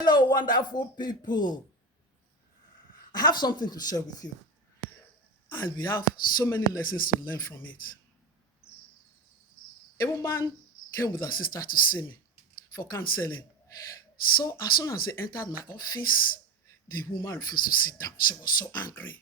Hello, wonderful people. I have something to share with you, and we have so many lessons to learn from it. A woman came with her sister to see me for counseling. So, as soon as they entered my office, the woman refused to sit down. She was so angry.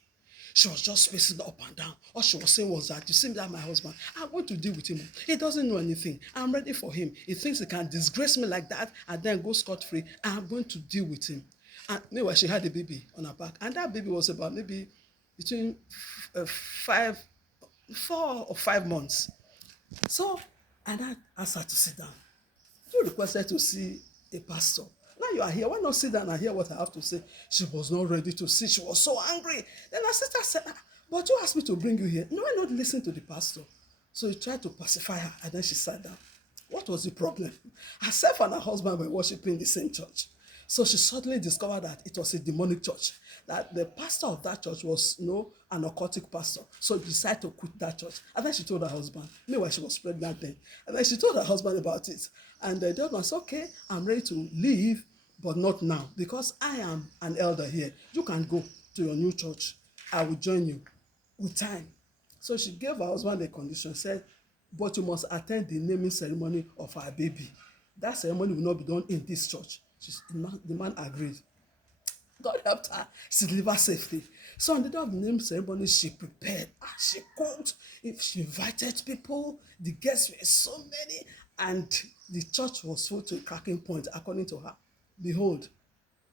She was just pacing up and down. All she was saying was that, you see that my husband, I'm going to deal with him. He doesn't know anything. I'm ready for him. He thinks he can disgrace me like that and then go scot-free. I'm going to deal with him. And meanwhile, she had a baby on her back. And that baby was about maybe between 4 or 5 months. So, and I asked her to sit down. You requested to see a pastor. Now you are here. Why not sit down and hear what I have to say? She was not ready to sit. She was so angry. Then her sister said, but you asked me to bring you here. No, why not listen to the pastor? So he tried to pacify her, and then she sat down. What was the problem? Herself and her husband were worshiping in the same church. So she suddenly discovered that it was a demonic church, that the pastor of that church was, an occultic pastor. So she decided to quit that church. And then she told her husband. Meanwhile, she was pregnant then. And then she told her husband about it. And the husband said, okay, I'm ready to leave, but not now, because I am an elder here. You can go to your new church. I will join you with time. So she gave her husband a condition, said, but you must attend the naming ceremony of our baby. That ceremony will not be done in this church. The man agreed. God helped her. She delivered safely. So on the day of the naming ceremony, she prepared. She cooked. If she invited people, the guests were so many, and the church was full to a cracking point, according to her. Behold,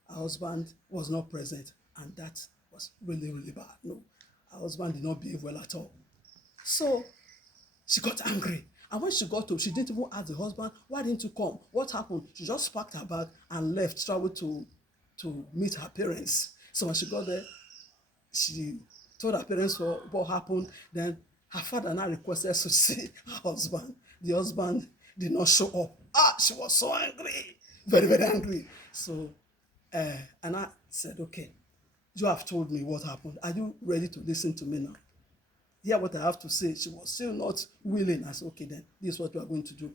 her husband was not present, and that was really, really bad. No, her husband did not behave well at all. So she got angry. And when she got home, she didn't even ask the husband, why didn't you come? What happened? She just packed her bag and left, traveled to meet her parents. So when she got there, she told her parents what happened. Then her father now requested to see her husband. The husband did not show up. She was so angry. Very, very angry. So Anna said, okay, you have told me what happened. Are you ready to listen to me now? Hear what I have to say. She was still not willing. I said, okay, then this is what we are going to do.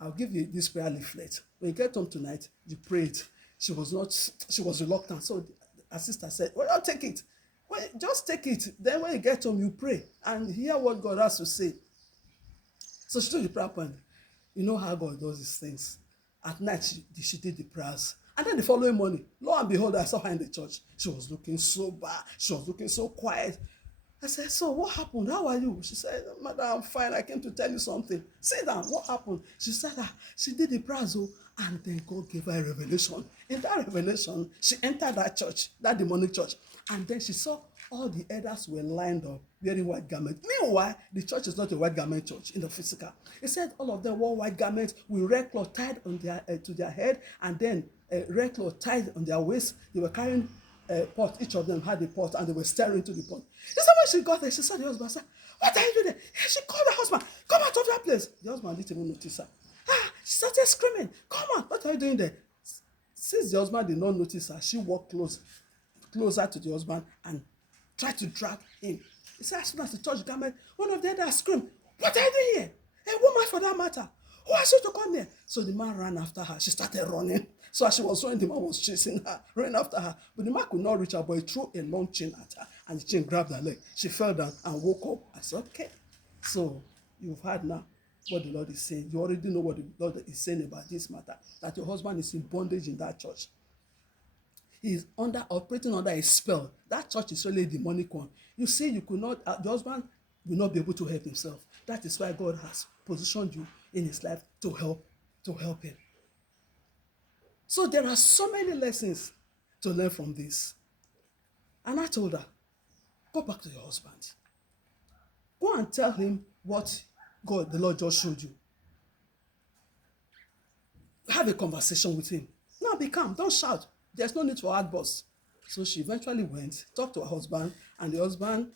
I'll give you this prayer leaflet. When you get home tonight, you pray it. She was reluctant. So her sister said, well, don't take it. Well, just take it. Then when you get home, you pray and hear what God has to say. So she took the prayer point. You know how God does these things. At night, she did the prayers. And then the following morning, lo and behold, I saw her in the church. She was looking so bad. She was looking so quiet. I said, so what happened? How are you? She said, Madam, I'm fine. I came to tell you something. Sit down. What happened? She said, she did the prayers, and then God gave her a revelation. In that revelation, she entered that church, that demonic church, and then she saw all the elders were lined up wearing white garments. Meanwhile, the church is not a white garment church in the physical. He said all of them wore white garments with red cloth tied on their to their head, and then red cloth tied on their waist. They were carrying pot. Each of them had a pot, and they were staring into the pot. He said when she got there, she saw the husband. Said, "What are you doing there?" She called her husband. "Come out of that place." The husband didn't even notice her. She started screaming. "Come on! What are you doing there?" Since the husband did not notice her, she walked closer to the husband and tried to drag him. He said, as soon as the church garment, one of the others screamed, "What are you doing here? A woman for that matter. Who asked you to come here?" So the man ran after her. She started running. So as she was running, the man was chasing her, running after her. But the man could not reach her, but he threw a long chain at her, and the chain grabbed her leg. She fell down and woke up. I said, okay. So you've heard now what the Lord is saying. You already know what the Lord is saying about this matter, that your husband is in bondage in that church. He is operating under a spell. That church is really a demonic one. You see, you could not, the husband will not be able to help himself. That is why God has positioned you in his life to help him. So there are so many lessons to learn from this. And I told her, go back to your husband. Go and tell him what God, the Lord, just showed you. Have a conversation with him. Now be calm. Don't shout. There's no need for outbursts. So she eventually went, talked to her husband, and the husband,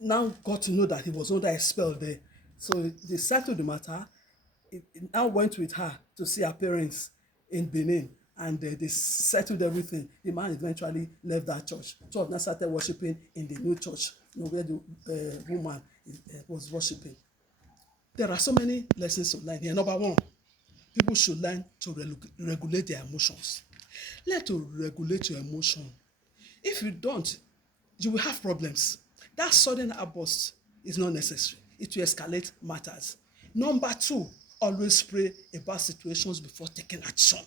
now got to know that he was under a spell there. So they settled the matter. It now went with her to see her parents in Benin, and they settled everything. The man eventually left that church. Two of them started worshiping in the new church, where the woman was worshiping. There are so many lessons to learn here. Number one, People should learn to regulate their emotions. Learn to regulate your emotion. If you don't, you will have problems. That sudden outburst is not necessary. It will escalate matters. Number two, always pray about situations before taking action.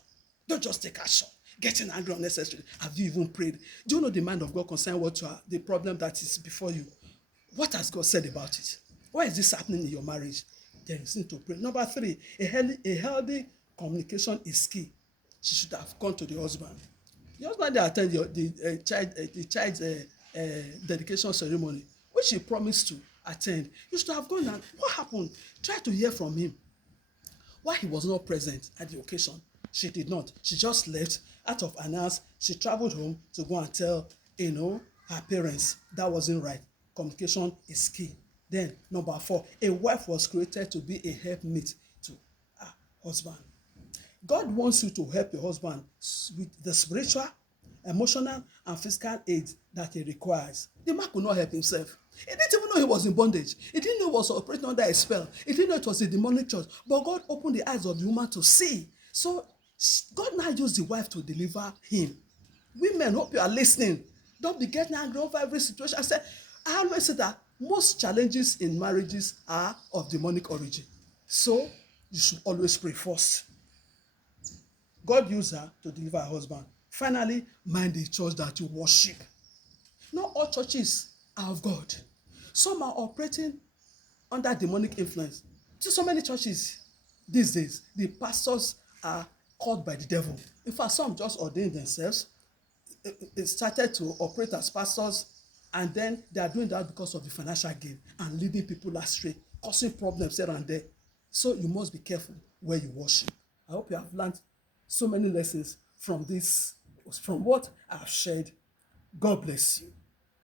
Don't just take action. Getting angry unnecessarily. Have you even prayed? Do you know the mind of God concerning what you are, the problem that is before you? What has God said about it? Why is this happening in your marriage? There is need to pray. Number three, a healthy communication is key. She should have gone to the husband. The husband dey attend the child dedication ceremony, which he promised to attend. You should have gone. And what happened? Try to hear from him why he was not present at the occasion. She did not. She just left out of announce. She traveled home to go and tell, her parents that wasn't right. Communication is key. Then number four, a wife was created to be a helpmate to her husband. God wants you to help your husband with the spiritual, emotional, and physical aid that he requires. The man could not help himself. He didn't even know he was in bondage. He didn't know he was operating under a spell. He didn't know it was a demonic church. But God opened the eyes of the woman to see. So God now used the wife to deliver him. Women, hope you are listening. Don't be getting angry over every situation. I always say that most challenges in marriages are of demonic origin. So you should always pray first. God used her to deliver her husband. Finally, mind the church that you worship. Not all churches are of God. Some are operating under demonic influence. See, so many churches these days, the pastors are called by the devil. In fact, some just ordained themselves. They started to operate as pastors, and then they are doing that because of the financial gain and leading people astray, causing problems here and there. So you must be careful where you worship. I hope you have learned so many lessons from this, from what I've shared. God bless you.